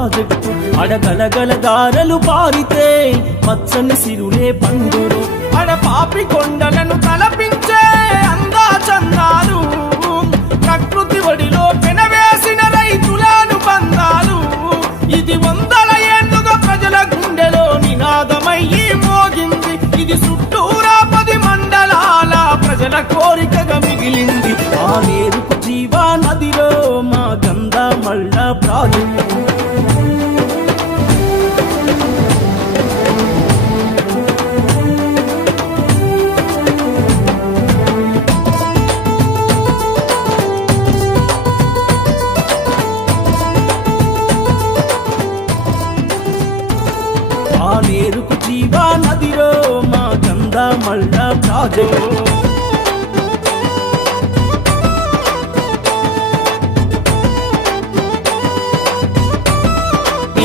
project అడగలగల దారలు పారితే పచ్చని సిరులే పండును అడ పాపి కొండలను తలపించే అందా చందాలు ప్రకృతి ఒడిలో పెనవేసిన రైతులను బంధాలు ఇది వందల ఏళ్లుగా ప్రజల గుండెలో నినాదమయ్యి మోగింది ఇది చుట్టూరా 10 మండలాల ప్రజల కోరికగా మిగిలింది ఆ నేరుకు జీవా నదిలో మా గంధమళ్ళ ప్రాజెక్టు ఆ నేరుకు జీవా నదిలో మా గంధమళ్ళ ప్రాజెక్టు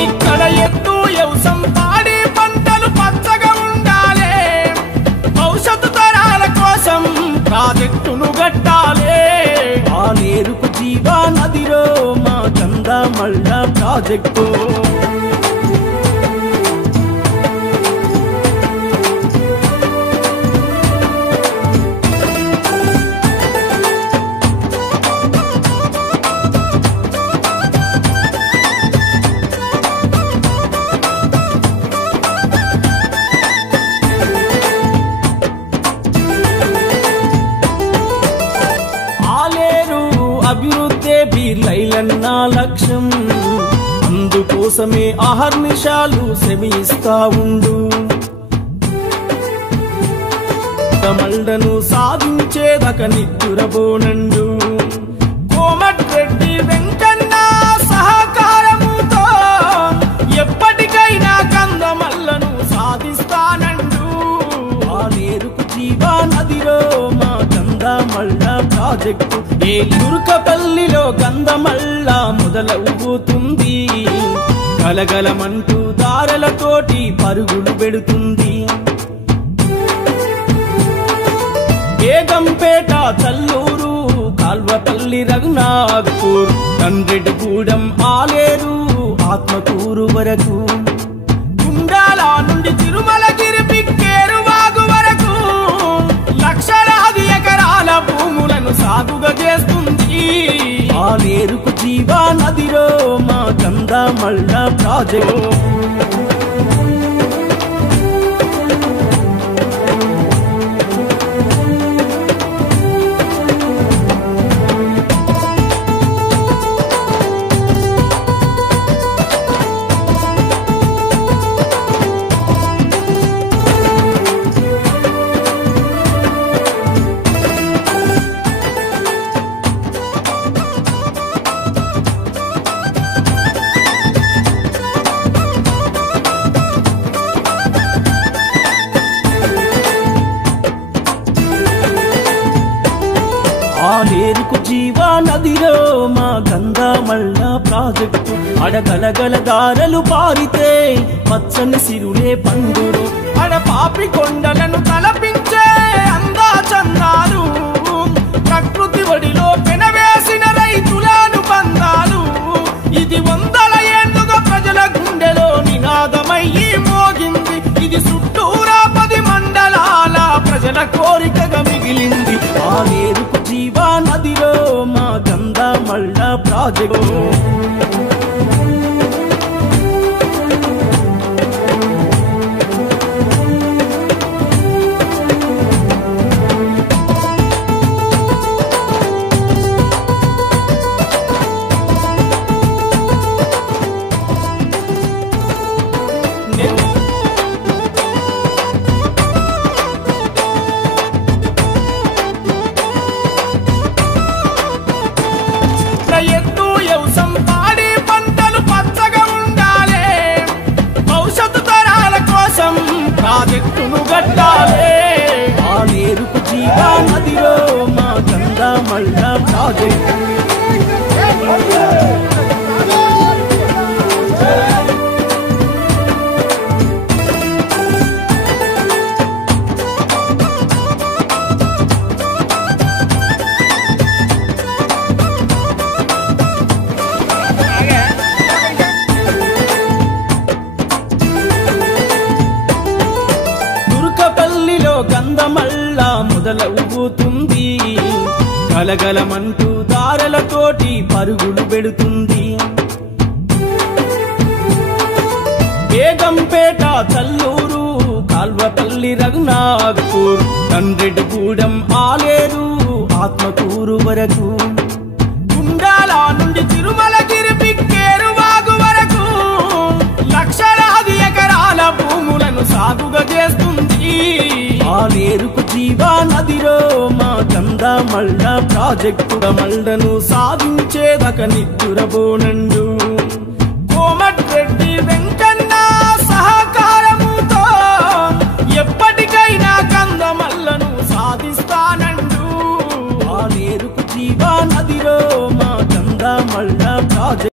ఇక్కడ ఎత్తు వ్యవసాయం పాడి పంటలు పచ్చగా ఉండాలి భవిష్యత్తు తరాల కోసం ప్రాజెక్టును కట్టాలి ఆ నేరుకు జీవా నదిలో మా గంధమళ్ళ ప్రాజెక్టు అభివృద్ధే బీర్లైలన్న లక్ష్యం అందుకోసమే అహర్నిశాలు శ్రమిస్తా ఉండు మల్డను సాధించేదక నిద్దురబోనండు కోమటిరెడ్డి వెంకన్న సహకారముతో ఎప్పటికైనా గంధమల్లను సాధిస్తానండు ఆ నేరుకు జీవా నదిలో మా గంధమళ్ళ ప్రాజెక్టు ఏలూరుకపల్లిలో గంధమళ్ళ మొదలవుతుంది గలగలమంటూ దారలతోటి పరుగులు పెడుతుంది బేగంపేట చల్లూరు కాల్వపల్లి రఘునాథ్పూర్ తండ్రెడ్డిగూడెం ఆలేరు ఆత్మకూరు వరకు గుండాల నుండి తిరుమలగిరి పిక్కేరు వాగు వరకు లక్షలాది ఎకరాల భూములను సాగుగా చేస్తుంది ఆ నేరుకు జీవా నదిలో మా గంధమళ్ళ ప్రాజెక్టు ఆ నేరుకు జీవా నదిలో మా గంధమళ్ళ ప్రాజెక్టు అడగలగల దారలు పారితే పచ్చని సిరులే పండును అడ పాపి కొండలను తలపించే అందా చందాలు ప్రకృతి ఒడిలో పెనవేసిన రైతులను బంధాలు ఇది వందల ఏళ్లుగా ప్రజల గుండెలో నినాదమయ్యి మోగింది ఇది చుట్టూరా 10 మండలాల ప్రజల కోరికగా మిగిలింది ఆ నేరుకు జీవా నదిలో మా గంధమళ్ళ ప్రాజెక్టు ఎత్తు వ్యవసాయం మొదలవుతుంది గలగలమంటూ దారలతోటి పరుగులు పెడుతుంది బేగంపేట చల్లూరు కాల్వపల్లి రఘునాథ్పూర్ తండ్రెడ్డిగూడెం ఆలేరు ఆత్మకూరు వరకు గుండాల నుండి తిరుమలగిరి పిక్కేరు వాగు వరకు లక్షలాది ఎకరాల భూములను సాగుగా చేస్తుంది ఆలేరుకు జీవా నదిలో మా గంధమళ్ళ ప్రాజెక్టు మళ్ళను సాధించేదక నిద్దురబోనండు